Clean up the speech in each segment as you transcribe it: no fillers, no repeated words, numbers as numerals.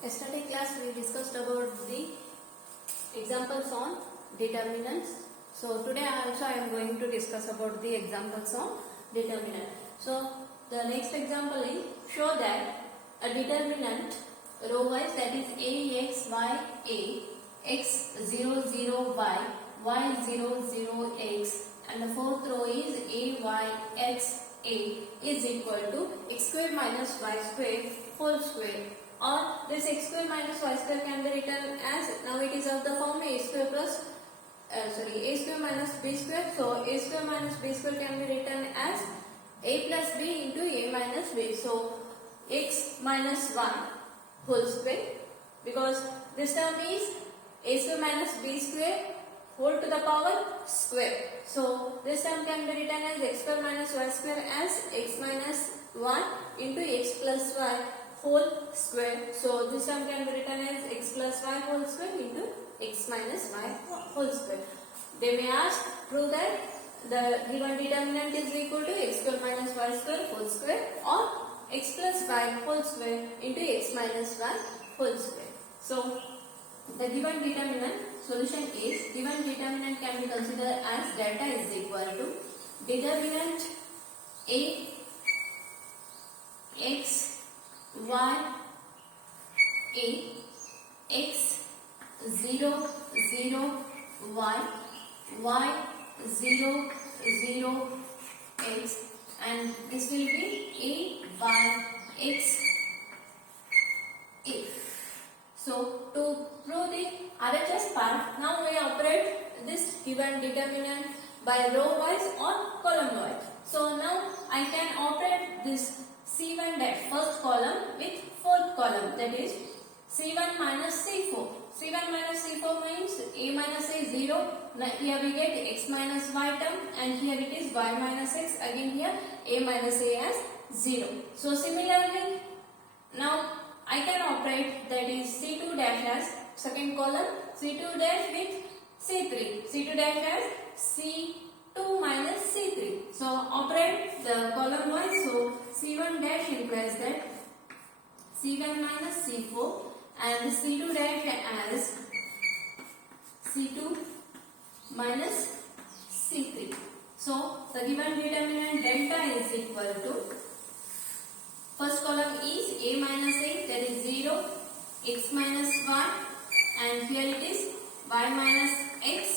Yesterday class we discussed about the examples on determinants. So today also I am going to discuss about the examples on determinant. So the next example is show that a determinant row wise, that is a x y a x 0 0 y y 0 0 x, and the fourth row is a y x a is equal to x square minus y square whole square. Or this x square minus y square can be written as, now it is of the form a square plus a square minus b square. So a square minus b square can be written as a plus b into a minus b. So x minus 1 whole square, because this term is a square minus b square whole to the power square. So this term can be written as x square minus y square as x minus 1 into x plus y whole square. So this term can be written as x plus y whole square into x minus y whole square. They may ask, prove that the given determinant is equal to x square minus y square whole square or x plus y whole square into x minus y whole square. So the given determinant solution is, given determinant can be considered as delta is equal to determinant a x y a x 0 0 y y 0 0 x, and this will be a y x a. So to prove the RHS part, now we operate this given determinant by row wise or column wise. So now I can operate this C1 dash first column with fourth column, that is C1 minus C4. C1 minus C4 means a minus a 0. Now here we get x minus y term, and here it is y minus x. Again here a minus a as 0. So similarly, now I can operate, that is C2 dash as second column, C2 dash with C3, C2 dash as C2 minus C3. So operate the column wise. So C1 dash implies that C1 minus C4, and C2 dash as C2 minus C3. So the given determinant delta is equal to, first column is a minus a, that is 0, x minus y, and here it is y minus x,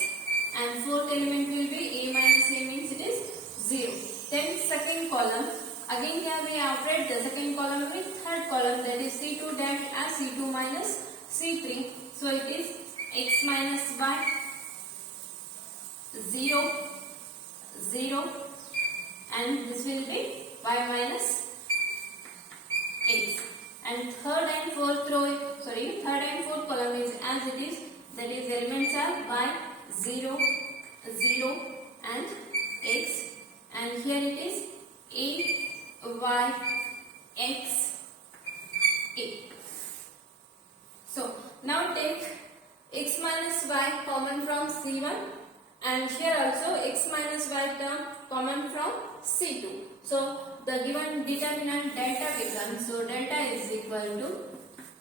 and fourth element will be a minus a, means it is 0. Then second column, again here we operate the second column with third column, that is C2 dash as C2 minus C3. So it is x minus y 0 0, and this will be y minus x. And third and fourth column is as it is, that is elements are y 0 0 and x, and here it is a y x a. So now take x minus y common from C1, and here also x minus y term common from C2. So the given determinant delta becomes, so delta is equal to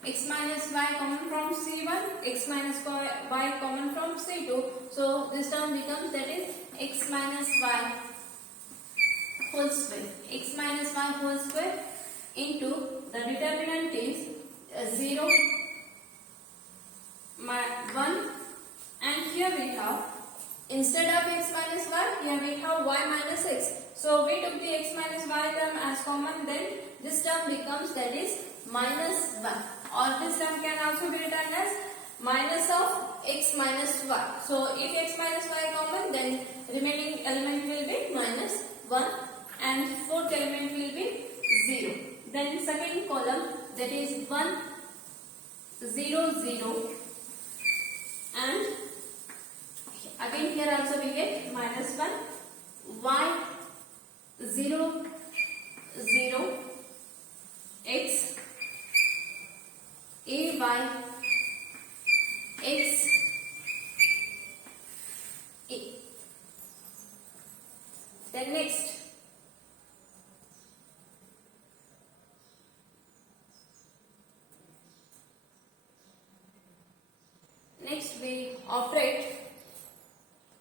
x minus y common from C1, x minus y common from C2. So this term becomes, that is x minus y whole square, x minus y whole square into the determinant is 0, 1, and here we have, instead of x minus y, here we have y minus x. So we took the x minus y term as common, then this term becomes, that is minus 1, or this term can also be written as minus of x minus y. So if x minus y common, then remaining element will be minus 1, and fourth element will be 0. Then second column, that is 1 0 0, and again here also we get minus 1 y 0 0 x a y x a. Then next, operate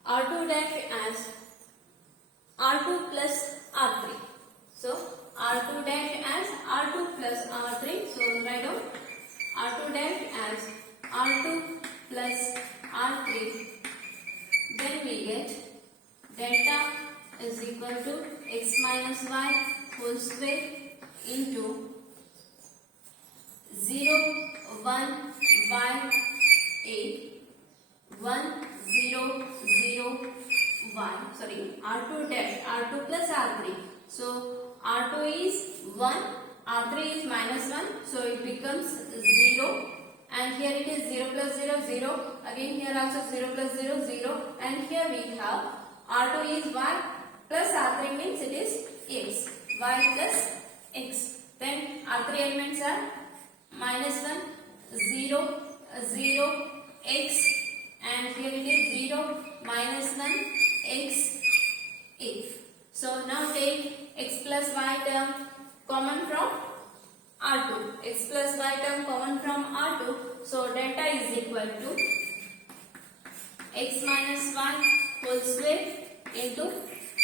R2 dash as R2 plus R3. So R2 dash as R2 plus R3. So write down R2 dash as R2 plus R3. Then we get delta is equal to x minus y whole square into 0, 1, y, a, 1, 0, 0, y. Sorry, R2 dash, R2 plus R3. So R2 is 1, R3 is minus 1. So it becomes 0. And here it is 0 plus 0, 0. Again here also 0 plus 0, 0. And here we have R2 is y plus R3 means it is x. Y plus x. Then R3 elements are minus 1, 0, 0, x. And here it is 0, minus 1, x, a. So now take x plus y term common from R2. X plus y term common from R2. So delta is equal to x minus y whole square into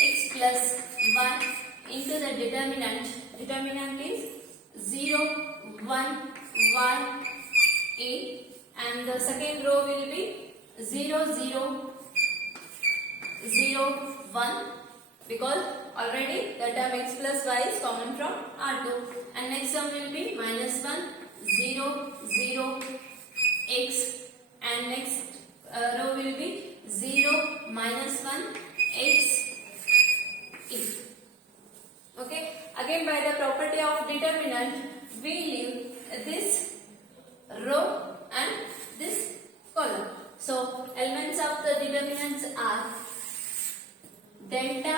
x plus y into the determinant. Determinant is 0, 1, y, a, and the second row will be 0, 0, 0, 1 because already the term x plus y is common from R2. And next term will be minus 1, 0, 0, x, and next row will be 0, minus 1, x, a. Okay. Again by the property of determinant, we leave this row and this column. So elements of the determinants are delta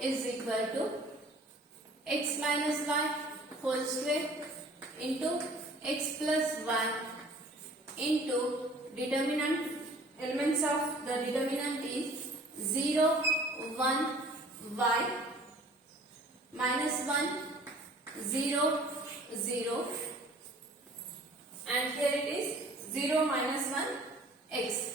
is equal to x minus y whole square into x plus y into determinant. Elements of the determinant is 0, 1, y, minus 1, 0, 0, and here it is 0, minus 1, x.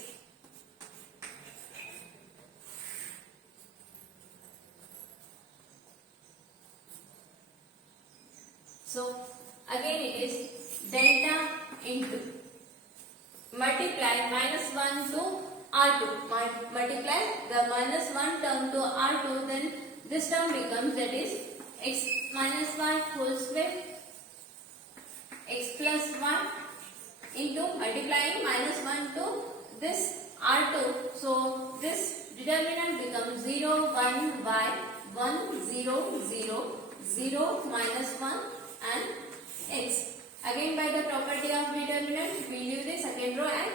So again it is delta into multiply minus 1 to R2. Multiply the minus 1 term to R2, then this term becomes, that is x minus y whole square x plus 1 into multiplying minus 1 to this R2. So this determinant becomes 0, 1, y, 1, 0, 0, 0, minus 1 and x. Again by the property of determinant, we leave the second row and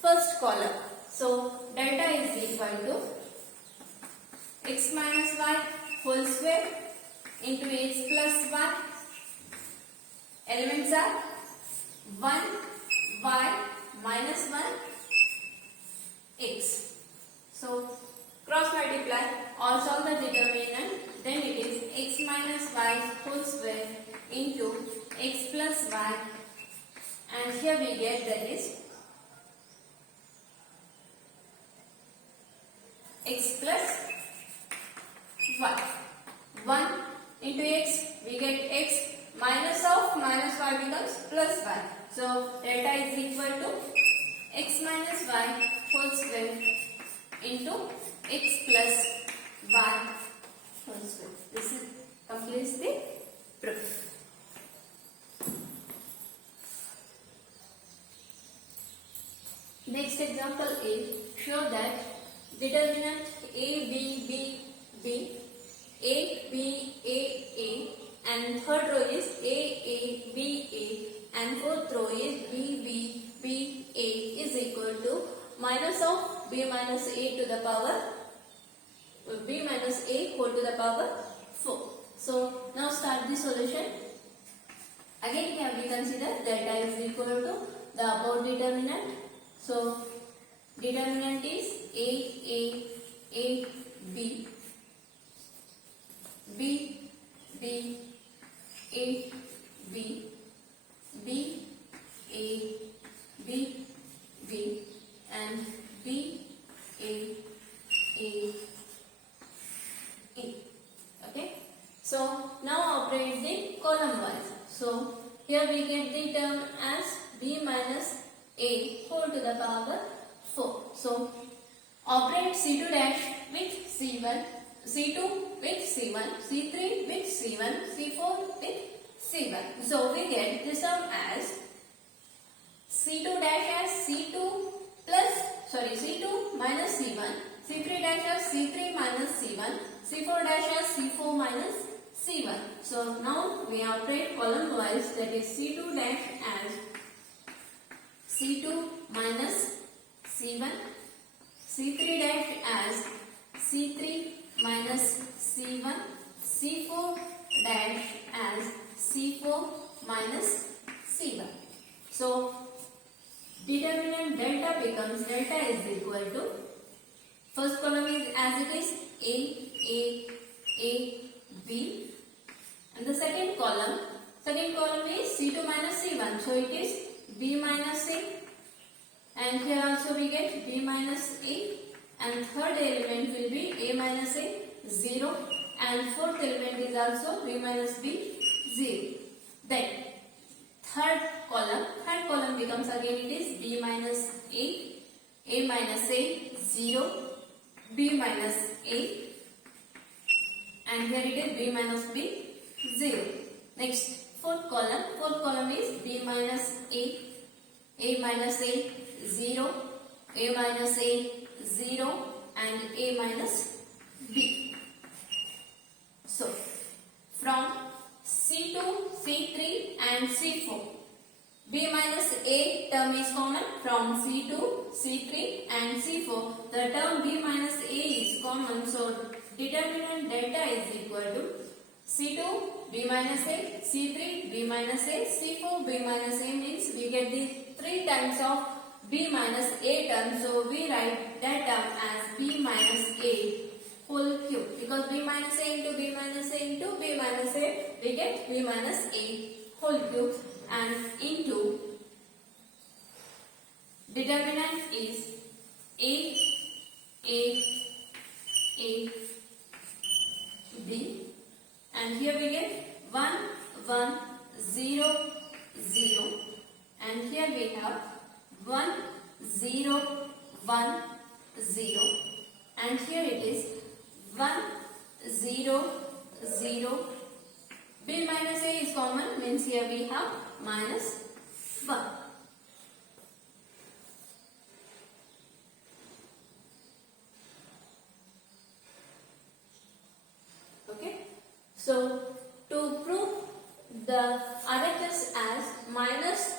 first column. So delta is equal to x minus y whole square into x plus 1. Elements are 1, y, minus 1, x. So cross multiply, or solve the determinant, then it is x minus y whole square into x plus y, and here we get, that is x plus y. 1 into x, we get x, minus of minus y becomes plus y. So delta is equal to x minus y whole square into x plus y whole square. This is completes the proof. Next example is, show that determinant a, b, b, b, a, b, a, and third row is a, b, a, and fourth row is b, b, b, a is equal to minus of b minus a to the power, b minus a whole to the power 4. So now start the solution. Again here we consider delta is equal to the above determinant. So determinant is a, b, b, b, a, b, b, a, b, b, and b, column wise. So here we get the term as b minus a whole to the power 4. So operate C2 dash with C1, C2 with C1, C3 with C1, C4 with C1. So we get this term as C2 dash as C2 C2 minus C1, C3 dash as C3 minus C1, C4 dash as C4 minus C1. So now we operate column wise, that is C2 dash as C2 minus C1, C3 dash as C3 minus C1, C4 dash as C4 minus C1. So determinant delta becomes delta is equal to, first column is as it is A, B, and the second column is C2 minus C1, so it is B minus A, and here also we get B minus A, and third element will be A minus A, 0, and fourth element is also B minus B, 0. Then third column becomes again it is B minus A minus A, 0, B minus A, and here it is B minus B, 0. Next fourth column is B minus A minus A, 0, A minus A, 0, and A minus B. So from C2, C3 and C4, B minus A term is common. From C2, C3 and C4, the term B minus A is common. So determinant delta is equal to C2 B minus A, C3 B minus A, C4 B minus A, means we get the 3 times of B minus A term. So we write that term as B minus A whole cube, because B minus A into B minus A into B minus A, we get B minus A whole cube, and into determinant is A, B, and here we get 1, 1, 0, 0, and here we have 1, 0, 1, 0, and here it is 1, 0, 0. B minus A is common, means here we have minus 1. Okay. So to prove the RHS as minus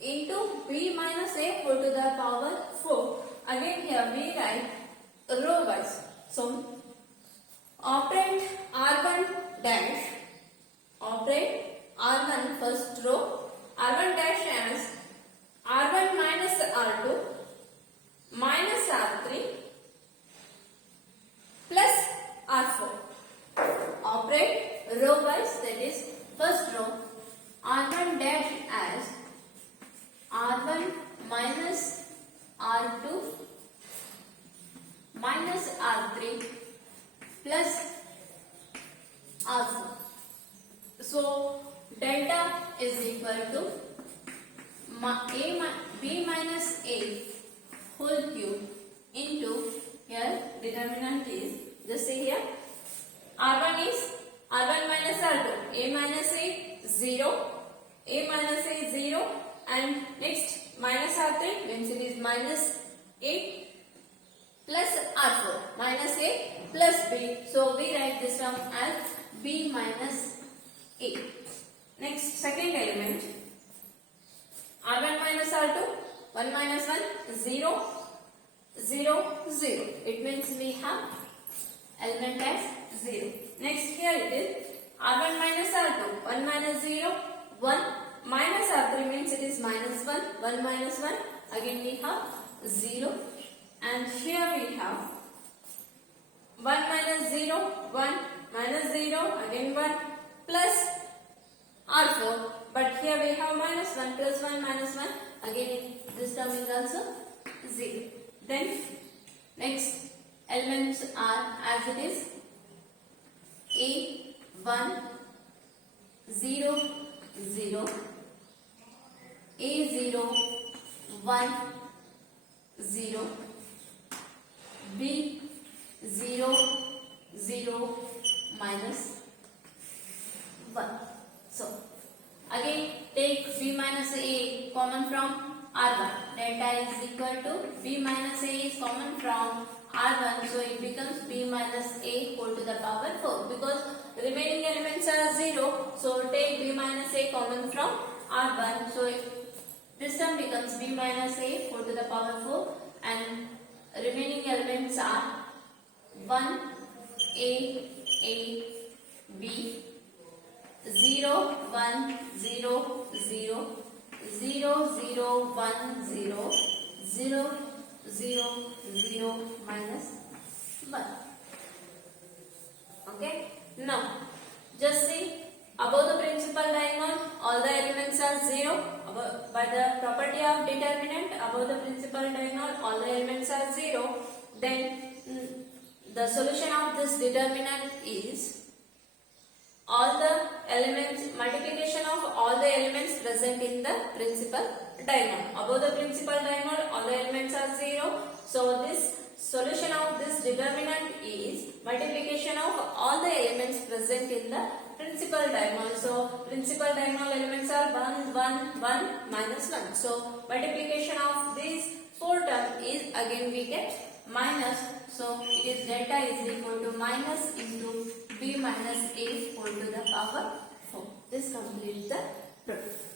into B minus A whole to the power 4, again here we write row wise. So operate R1 dash, operate R1 first row, R1 dash as R1 minus R2 minus R3 plus R4. Operate row wise, that is first row R1 dash as R1 minus R2 minus R3 plus R4. So delta is equal to B minus A whole cube into, here determinant is, just see here, R1 is R1 minus R2, A minus A 0, A minus A 0, and next minus R3 means it is minus A plus R4, minus A plus B. So we write this term as B minus A. Next second element, R1 minus R2, 1 minus 1, 0, 0, 0. It means we have element as 0. Next here it is R1 minus R2, 1 minus 0, 1, minus R3 means it is minus 1, 1 minus 1, again we have 0, and here we have 1 minus 0, 1, minus 0, again 1, plus R4, but here we have minus 1 plus 1 minus 1, again this term is also 0. Then next elements are as it is A, 1, 0, 0, A0, 1, 0, B 0, 0, minus 1. So again take B minus A common from R1. Delta is equal to B minus A is common from R1, so it becomes B minus A whole to the power 4, because remaining elements are 0. So take B minus A common from R1, so this term becomes B minus A whole to the power 4, and remaining elements are 1, A, B, 0, 1, 0, 0, 0, 0, 1, 0, 0, 0, 0, minus 1. Okay. Now, just see above the principal diagonal, all the elements are 0. By the property of determinant, above the principal diagonal, all the elements are 0. Then the solution of this determinant is all the elements, multiplication of all the elements present in the principal diagonal. Above the principal diagonal, all the elements are 0. So this solution of this determinant is multiplication of all the elements present in the principal diagonal. So principal diagonal elements are 1, 1, 1, minus 1. So multiplication of these 4 terms is, again we get minus. So it is delta is equal to minus into B minus A whole to the power 4. This completes the proof.